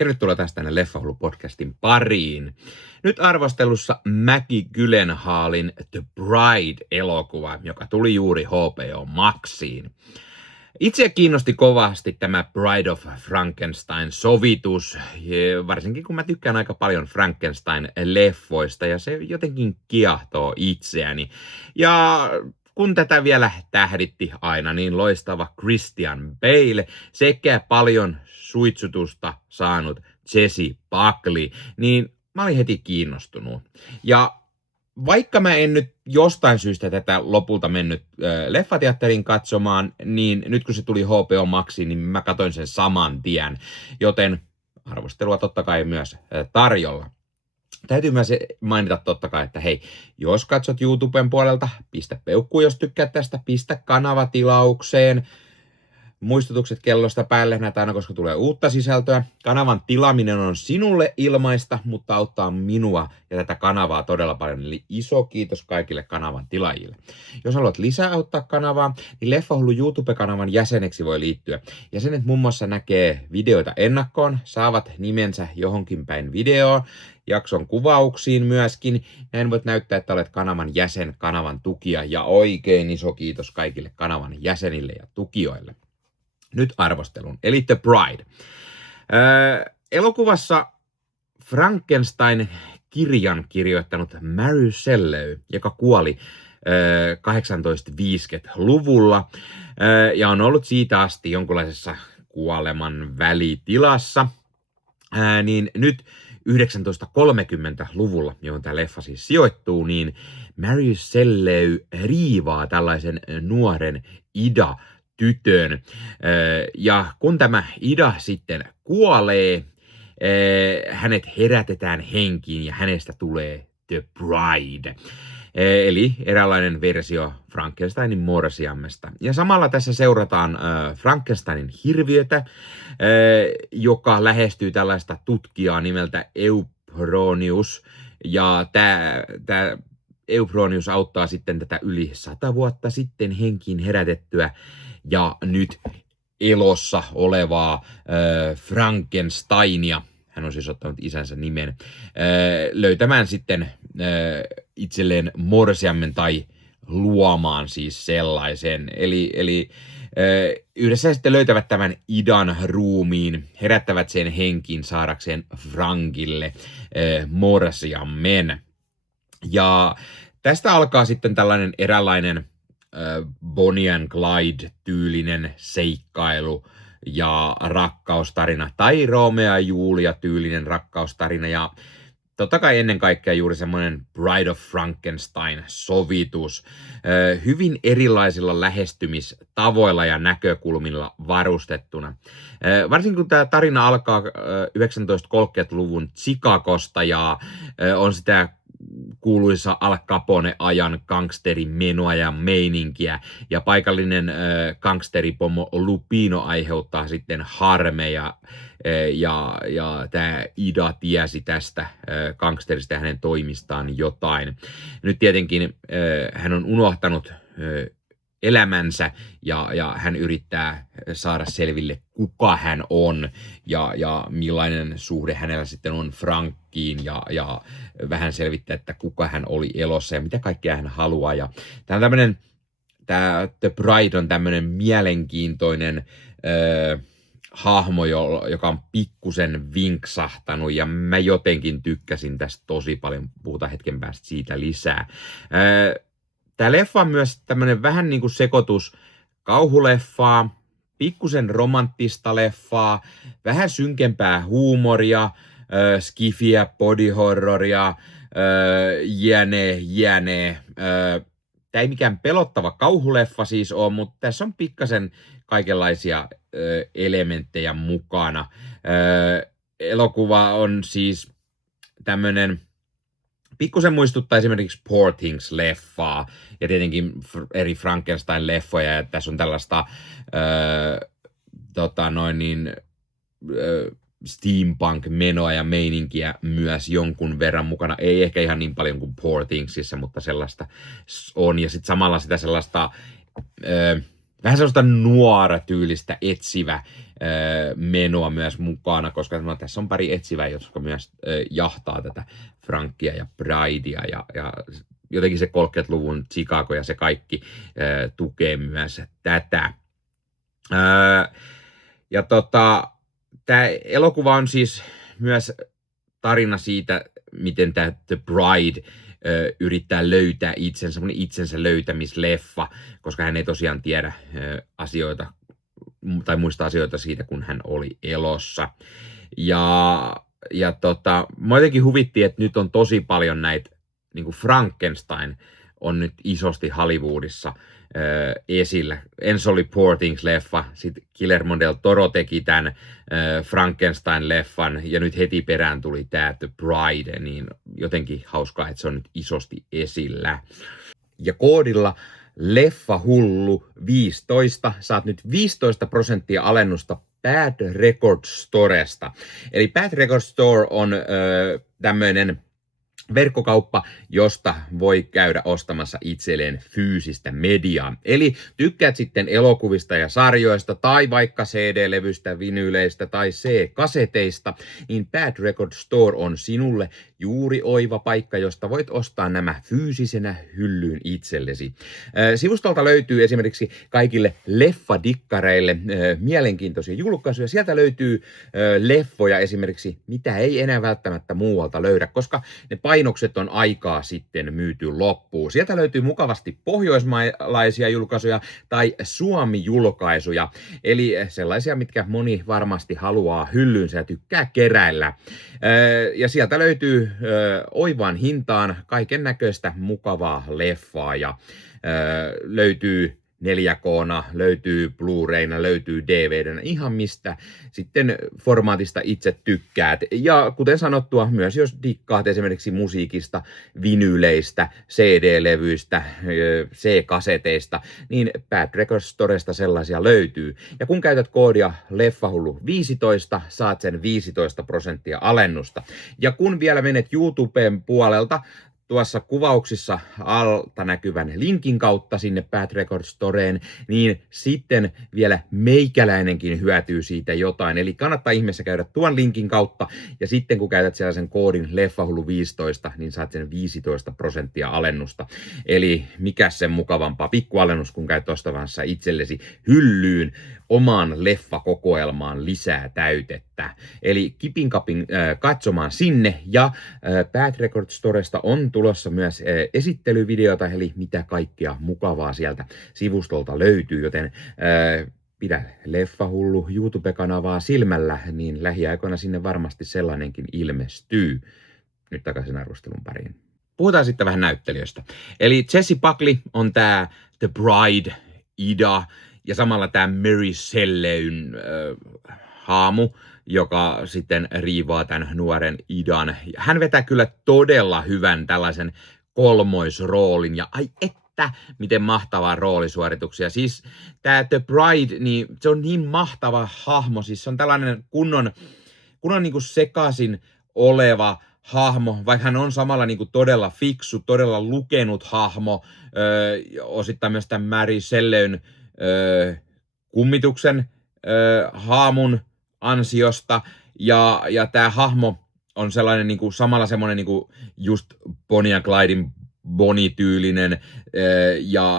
Tervetuloa taas tänne Leffahullu-podcastin pariin. Nyt arvostelussa Maggie Gyllenhaalin The Bride-elokuva, joka tuli juuri HBO Maxiin. Itse kiinnosti kovasti tämä Bride of Frankenstein-sovitus, varsinkin kun mä tykkään aika paljon Frankenstein-leffoista ja se jotenkin kiehtoo itseäni. Ja kun tätä vielä tähditti aina niin loistava Christian Bale sekä paljon suitsutusta saanut Jesse Buckley, niin mä olin heti kiinnostunut. Ja vaikka mä en nyt jostain syystä tätä lopulta mennyt leffateatterin katsomaan, niin nyt kun se tuli HBO Maxiin, niin mä katsoin sen saman tien, joten arvostelua totta kai myös tarjolla. Täytyy myös mainita totta kai, että hei, jos katsot YouTuben puolelta, pistä peukku, jos tykkäät tästä, pistä kanava tilaukseen. Muistutukset kellosta päälle näitä aina, koska tulee uutta sisältöä. Kanavan tilaaminen on sinulle ilmaista, mutta auttaa minua ja tätä kanavaa todella paljon. Eli iso kiitos kaikille kanavan tilaajille. Jos haluat lisää auttaa kanavaa, niin Leffahullu YouTube-kanavan jäseneksi voi liittyä. Jäsenet muun muassa näkee videoita ennakkoon, saavat nimensä johonkin päin videoon, jakson kuvauksiin myöskin. Näin voit näyttää, että olet kanavan jäsen, kanavan tukija ja oikein iso kiitos kaikille kanavan jäsenille ja tukijoille. Nyt arvostelun, eli The Bride. Elokuvassa Frankenstein-kirjan kirjoittanut Mary Shelley, joka kuoli 1850-luvulla ja on ollut siitä asti jonkunlaisessa kuoleman välitilassa, niin nyt 1930-luvulla, johon tämä leffa siis sijoittuu, niin Mary Shelley riivaa tällaisen nuoren Ida-tytön. Ja kun tämä Ida sitten kuolee, hänet herätetään henkiin ja hänestä tulee The Bride. Eli eräänlainen versio Frankensteinin morsiammesta. Ja samalla tässä seurataan Frankensteinin hirviötä, joka lähestyy tällaista tutkijaa nimeltä Eupronius. Ja tämä Eupronius auttaa sitten tätä yli 100 vuotta sitten henkiin herätettyä ja nyt elossa olevaa Frankensteinia. Hän on siis ottanut isänsä nimen, löytämään sitten itselleen morsiammen tai luomaan siis sellaisen. Eli yhdessä sitten löytävät tämän Idan ruumiin, herättävät sen henkiin saadakseen Frankille morsiammen. Ja tästä alkaa sitten tällainen eräänlainen Bonnie and Clyde-tyylinen seikkailu ja rakkaustarina, tai Romeo ja Julia-tyylinen rakkaustarina, ja totta kai ennen kaikkea juuri semmoinen Bride of Frankenstein-sovitus, hyvin erilaisilla lähestymistavoilla ja näkökulmilla varustettuna. Varsinkin kun tämä tarina alkaa 1930-luvun Chicagosta ja on sitä kuuluisa Al Capone-ajan gangsterimenoa ja meininkiä, ja paikallinen gangsteripomo Lupino aiheuttaa sitten harmeja, ja tämä Ida tiesi tästä gangsterista ja hänen toimistaan jotain. Nyt tietenkin hän on unohtanut elämänsä ja hän yrittää saada selville, kuka hän on ja millainen suhde hänellä sitten on Frankkiin ja vähän selvittää, että kuka hän oli elossa ja mitä kaikkea hän haluaa. Ja tämä The Bride on tämmöinen mielenkiintoinen hahmo, joka on pikkusen vinksahtanut ja mä jotenkin tykkäsin tästä tosi paljon. Puhutaan hetken päästä siitä lisää. Tämä leffa on myös tämmöinen vähän niin kuin sekoitus kauhuleffaa, pikkusen romanttista leffaa, vähän synkempää huumoria, skifiä, bodyhorroria, jne. Tämä ei mikään pelottava kauhuleffa siis ole, mutta tässä on pikkasen kaikenlaisia elementtejä mukana. Elokuva on siis tämmöinen, pikkusen muistuttaa esimerkiksi Poor Things-leffaa ja tietenkin eri Frankenstein-leffoja. Ja tässä on tällaista steampunk-menoa ja meininkiä myös jonkun verran mukana. Ei ehkä ihan niin paljon kuin Poor Thingsissa, mutta sellaista on. Ja sitten samalla sitä sellaista vähän sellaista nuora-tyylistä etsivä menoa myös mukana, koska no, tässä on pari etsivää, jotka myös jahtaa tätä Frankia ja Bridea ja jotenkin se 30-luvun Chicago ja se kaikki tukee myös tätä. Tämä elokuva on siis myös tarina siitä, miten tämä The Bride yrittää löytää itsensä löytämisleffa, koska hän ei tosiaan tiedä asioita tai muista asioita siitä, kun hän oli elossa. Ja mua jotenkin huvitti, että nyt on tosi paljon näitä, niin kuin Frankenstein on nyt isosti Hollywoodissa esillä. Ensin oli Poor Things-leffa, sitten Guillermo del Toro teki tämän Frankenstein-leffan, ja nyt heti perään tuli tämä The Bride, niin jotenkin hauskaa, että se on nyt isosti esillä. Ja koodilla Leffahullu 15 saat nyt 15% alennusta Bad Record Storesta. Eli Bad Record Store on tämmöinen verkkokauppa, josta voi käydä ostamassa itselleen fyysistä mediaa. Eli tykkäät sitten elokuvista ja sarjoista tai vaikka CD-levystä, vinyyleistä tai C-kaseteista, niin Bad Record Store on sinulle juuri oiva paikka, josta voit ostaa nämä fyysisenä hyllyyn itsellesi. Sivustolta löytyy esimerkiksi kaikille leffadikkareille mielenkiintoisia julkaisuja. Sieltä löytyy leffoja esimerkiksi, mitä ei enää välttämättä muualta löydä, koska ne painokset on aikaa sitten myyty loppuun. Sieltä löytyy mukavasti pohjoismaalaisia julkaisuja tai Suomi-julkaisuja, eli sellaisia, mitkä moni varmasti haluaa hyllyynsä ja tykkää keräillä. Ja sieltä löytyy oivaan hintaan kaiken näköistä mukavaa leffaa ja löytyy 4K:na, löytyy Blu-rayna, löytyy DVDnä, ihan mistä sitten formaatista itse tykkäät. Ja kuten sanottua, myös jos dikkaat esimerkiksi musiikista, vinyyleistä, CD-levyistä, C-kaseteista, niin Bad Record Storesta sellaisia löytyy. Ja kun käytät koodia Leffahullu15, saat sen 15% alennusta. Ja kun vielä menet YouTuben puolelta, tuossa kuvauksissa alta näkyvän linkin kautta sinne Bad Record Storeen, niin sitten vielä meikäläinenkin hyötyy siitä jotain. Eli kannattaa ihmeessä käydä tuon linkin kautta, ja sitten kun käytät sellaisen koodin Leffahullu15, niin saat sen 15% alennusta. Eli mikä sen mukavampaa pikkualennus, kun käyt ostamassa itsellesi hyllyyn omaan leffakokoelmaan lisää täytettä. Eli kipin kapin katsomaan sinne, ja Bad Record Storesta on tulossa myös esittelyvideota, eli mitä kaikkea mukavaa sieltä sivustolta löytyy, joten pidä Leffahullu YouTube-kanavaa silmällä, niin lähiaikoina sinne varmasti sellainenkin ilmestyy. Nyt takaisin arvostelun pariin. Puhutaan sitten vähän näyttelijöistä. Eli Jessie Buckley on tää The Bride, Ida, ja samalla tämä Mary Selleyn haamu, joka sitten riivaa tämän nuoren Idan. Hän vetää kyllä todella hyvän tällaisen kolmoisroolin, ja ai että, miten mahtavaa roolisuorituksia. Siis tämä The Bride, niin se on niin mahtava hahmo, siis se on tällainen kunnon niin kuin sekaisin oleva hahmo, vaikka hän on samalla niin kuin todella fiksu, todella lukenut hahmo, osittain myös tämän Mary Selleyn kummituksen haamun ansiosta, ja tämä hahmo on sellainen niin kuin, samalla semmoinen niin kuin just Bonnie ja Clyden Bonnie-tyylinen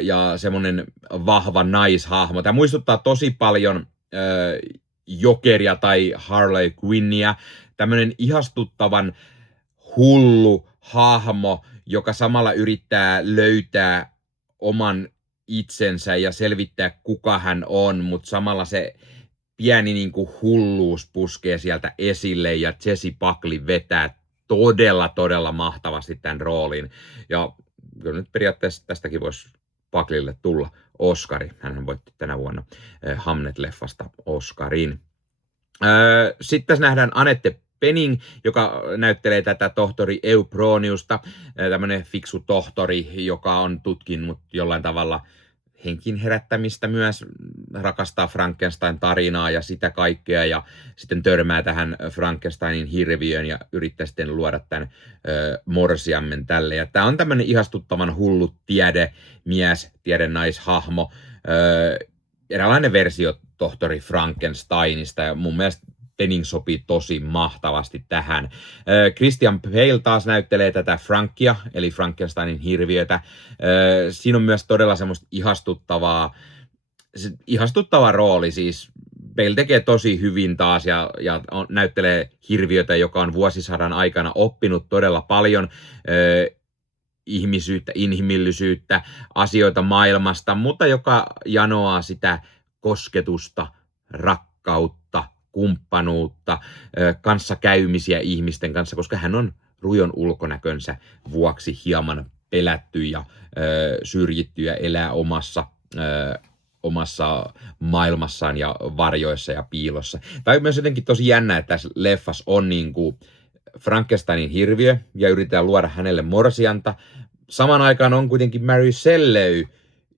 ja semmoinen vahva naishahmo. Tämä muistuttaa tosi paljon Jokeria tai Harley Quinnia, tämmöinen ihastuttavan hullu hahmo, joka samalla yrittää löytää oman itsensä ja selvittää, kuka hän on, mutta samalla se pieni niin kuin hulluus puskee sieltä esille, ja Jessie Buckley vetää todella mahtavasti tämän roolin. Ja kyllä nyt periaatteessa tästäkin voisi Buckleylle tulla Oscari. Hänhän voitti tänä vuonna Hamnet-leffasta Oscarin. Sitten tässä nähdään Annette Bening, joka näyttelee tätä tohtori Euproniusta, tämmöinen fiksu tohtori, joka on tutkinut jollain tavalla henkin herättämistä myös, rakastaa Frankenstein-tarinaa ja sitä kaikkea, ja sitten törmää tähän Frankensteinin hirviöön ja yrittää sitten luoda tämän morsiammen tälle. Ja tämä on tämmöinen ihastuttavan hullu tiedemies, tiedenaishahmo, eräänlainen versio tohtori Frankensteinista, ja mun mielestä Penning sopii tosi mahtavasti tähän. Christian Bale taas näyttelee tätä Frankia, eli Frankensteinin hirviötä. Siinä on myös todella semmoista ihastuttava rooli, siis Bale tekee tosi hyvin taas ja näyttelee hirviötä, joka on vuosisadan aikana oppinut todella paljon ihmisyyttä, inhimillisyyttä, asioita maailmasta, mutta joka janoaa sitä kosketusta, rakkautta, kumppanuutta, kanssakäymisiä ihmisten kanssa, koska hän on rujon ulkonäkönsä vuoksi hieman pelätty ja syrjitty ja elää omassa maailmassaan ja varjoissa ja piilossa. Tai myös jotenkin tosi jännä, että tässä leffassa on niinku Frankensteinin hirviö ja yritetään luoda hänelle morsianta. Samaan aikaan on kuitenkin Mary Shelley,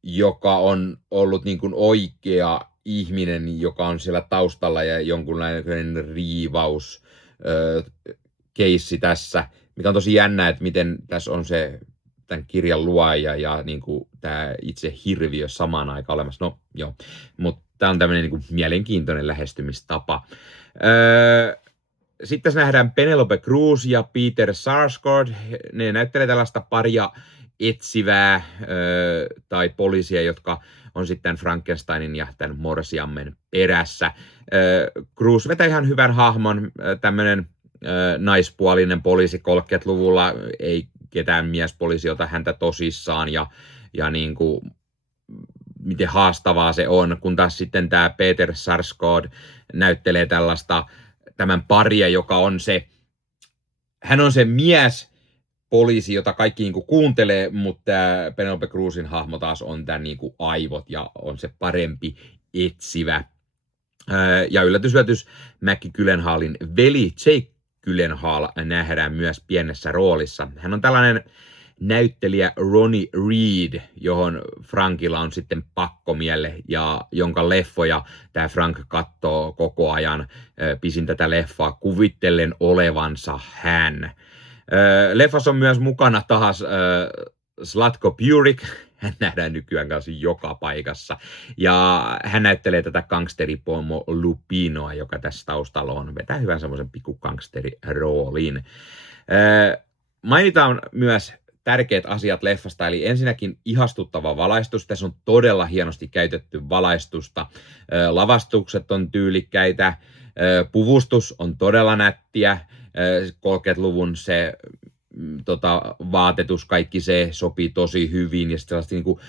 joka on ollut niin kuin oikea ihminen, joka on siellä taustalla ja jonkunlainen riivaus keissi tässä, mikä on tosi jännä, että miten tässä on se tämän kirjan luoja ja niin kuin tämä itse hirviö samaan aikaan olemassa. No joo, mutta tämä on tämmöinen niin kuin mielenkiintoinen lähestymistapa. Sitten tässä nähdään Penelope Cruz ja Peter Sarsgaard. Ne näyttelee tällaista paria etsivää tai poliisia, jotka on sitten Frankensteinin ja tämän morsiammen perässä. Cruz vetää ihan hyvän hahmon, tämmöinen naispuolinen poliisi 30-luvulla, ei ketään miespoliisi ota häntä tosissaan ja niin kuin, miten haastavaa se on, kun taas sitten tämä Peter Sarsgaard näyttelee tämän paria, joka on hän on se mies poliisi, jota kaikki niin kuin kuuntelee, mutta tämä Penelope Cruzin hahmo taas on tämän niin kuin aivot ja on se parempi etsivä. Ja yllätys, Maggie Gyllenhaalin veli Jake Gyllenhaal nähdään myös pienessä roolissa. Hän on tällainen näyttelijä Ronnie Reed, johon Frankilla on sitten pakkomielle ja jonka leffoja tämä Frank katsoo koko ajan pisin tätä leffaa kuvitellen olevansa hän. Leffassa on myös mukana taas Zlatko Buric, hän nähdään nykyään kanssa joka paikassa, ja hän näyttelee tätä gangsteripomo Lupinoa, joka tässä taustalla on, vetää hyvän semmoisen pikku gangsteriroolin. Mainitaan myös tärkeät asiat leffasta, eli ensinnäkin ihastuttava valaistus. Tässä on todella hienosti käytetty valaistusta. Lavastukset on tyylikkäitä, puvustus on todella nättiä, 30-luvun se vaatetus, kaikki se sopii tosi hyvin, ja sitten niinku,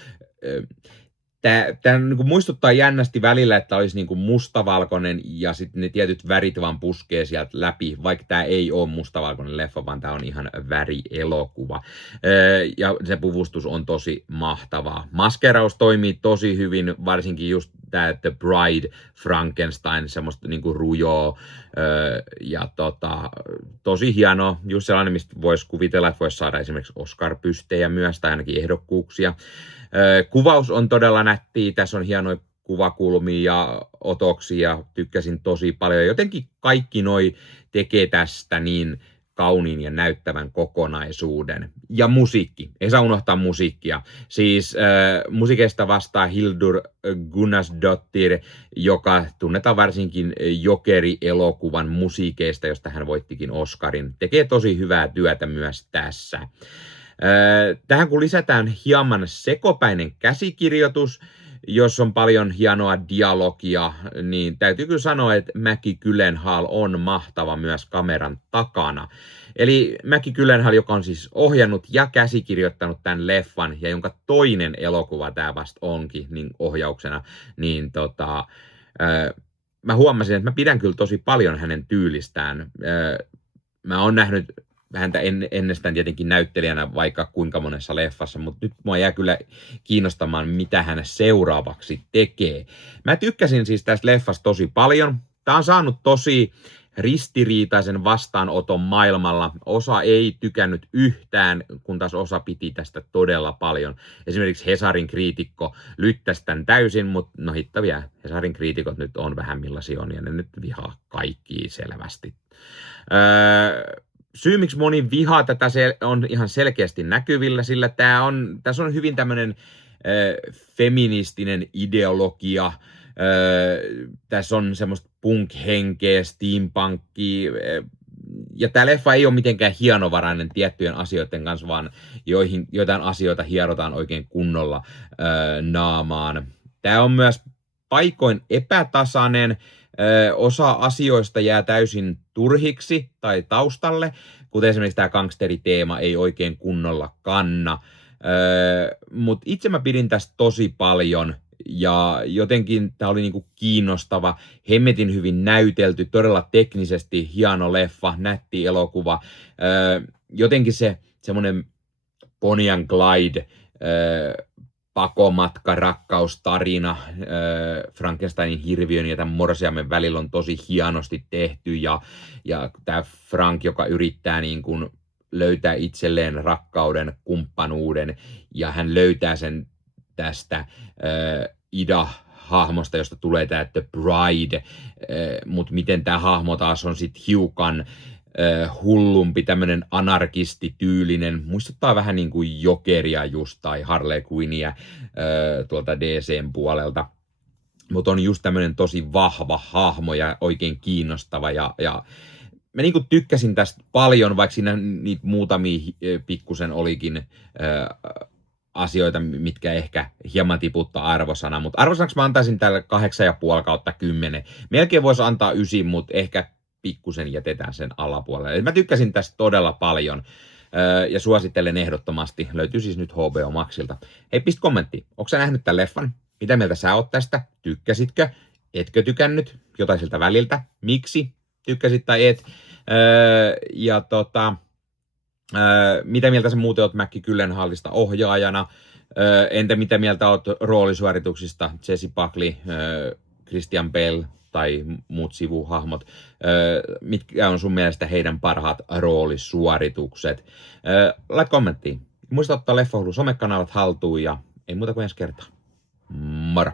tämä niinku muistuttaa jännästi välillä, että olisi niinku mustavalkoinen ja sitten ne tietyt värit vaan puskee sieltä läpi, vaikka tämä ei ole mustavalkoinen leffa, vaan tämä on ihan värielokuva. Ja se puvustus on tosi mahtavaa. Maskeraus toimii tosi hyvin, varsinkin just tämä The Bride, Frankenstein, semmoista niinku rujoa ja tosi hienoa. Just sellainen, mistä voisi kuvitella, että voisi saada esimerkiksi Oscar-pystejä myös tai ainakin ehdokkuuksia. Kuvaus on todella nättiä, tässä on hienoja kuvakulmia ja otoksia, tykkäsin tosi paljon. Jotenkin kaikki noi tekee tästä niin kauniin ja näyttävän kokonaisuuden. Ja musiikki, ei saa unohtaa musiikkia. Siis musiikista vastaa Hildur Gunnarsdottir, joka tunnetaan varsinkin Jokeri-elokuvan musiikeista, josta hän voittikin Oscarin. Tekee tosi hyvää työtä myös tässä. Tähän kun lisätään hieman sekopäinen käsikirjoitus, jos on paljon hienoa dialogia, niin täytyy kyllä sanoa, että Maggie Gyllenhaal on mahtava myös kameran takana. Eli Maggie Gyllenhaal, joka on siis ohjannut ja käsikirjoittanut tämän leffan, ja jonka toinen elokuva tämä vasta onkin niin ohjauksena, niin mä huomasin, että mä pidän kyllä tosi paljon hänen tyylistään. Mä oon nähnyt häntä ennestään tietenkin näyttelijänä vaikka kuinka monessa leffassa, mutta nyt mua jää kyllä kiinnostamaan, mitä hän seuraavaksi tekee. Mä tykkäsin siis tästä leffasta tosi paljon. Tää on saanut tosi ristiriitaisen vastaanoton maailmalla. Osa ei tykännyt yhtään, kun taas osa piti tästä todella paljon. Esimerkiksi Hesarin kriitikko lyttäsi tämän täysin, mutta no hittavia, Hesarin kriitikot nyt on vähän millaisia on, ja ne nyt vihaa kaikkia selvästi. Syy, miksi moni vihaa tätä, on ihan selkeästi näkyvillä, sillä tässä on hyvin tämmöinen feministinen ideologia. Tässä on semmoista punk-henkeä, steampunkia, ja tämä leffa ei ole mitenkään hienovarainen tiettyjen asioiden kanssa, vaan joitain asioita hierotaan oikein kunnolla naamaan. Tämä on myös paikoin epätasainen. Osa asioista jää täysin turhiksi tai taustalle, kuten esimerkiksi tämä gangsteriteema ei oikein kunnolla kanna. Mutta itse mä pidin tästä tosi paljon. Ja jotenkin tämä oli niinku kiinnostava, hemmetin hyvin näytelty, todella teknisesti hieno leffa, nätti elokuva. Jotenkin se semmoinen Bonnie and Clyde pakomatka, rakkaustarina Frankensteinin hirviön ja tämän morsiamen välillä on tosi hienosti tehty. Ja tämä Frank, joka yrittää niin kuin löytää itselleen rakkauden, kumppanuuden, ja hän löytää sen tästä Ida-hahmosta, josta tulee tämä The Bride, mutta miten tämä hahmo taas on sitten hiukan hullumpi, tämmöinen anarkistityylinen, muistuttaa vähän niin kuin Jokeria just tai Harley Quinnia tuolta DCn puolelta, mutta on just tämmöinen tosi vahva hahmo ja oikein kiinnostava, ja mä niin kuin tykkäsin tästä paljon, vaikka siinä niitä muutamia pikkusen olikin asioita, mitkä ehkä hieman tiputtaa arvosana, mutta arvosanaksi mä antaisin tälle 8,5/10. Melkein voisi antaa 9, mutta ehkä pikkusen jätetään sen alapuolelle. Mä tykkäsin tästä todella paljon ja suosittelen ehdottomasti. Löytyy siis nyt HBO Maxilta. Hei, pistä kommentti. Onko sä nähnyt tämän leffan? Mitä mieltä sä oot tästä? Tykkäsitkö? Etkö tykännyt? Jotain siltä väliltä. Miksi? Tykkäsit tai et? Mitä mieltä sä muuten oot Mäkki Gyllenhaalista ohjaajana? Entä mitä mieltä oot roolisuorituksista? Jessie Buckley, Christian Bale tai muut sivuhahmot. Mitkä on sun mielestä heidän parhaat roolisuoritukset? Laita kommenttiin. Muista ottaa Leffa Hullu somekanavat haltuun ja ei muuta kuin ensi kertaa. Moro!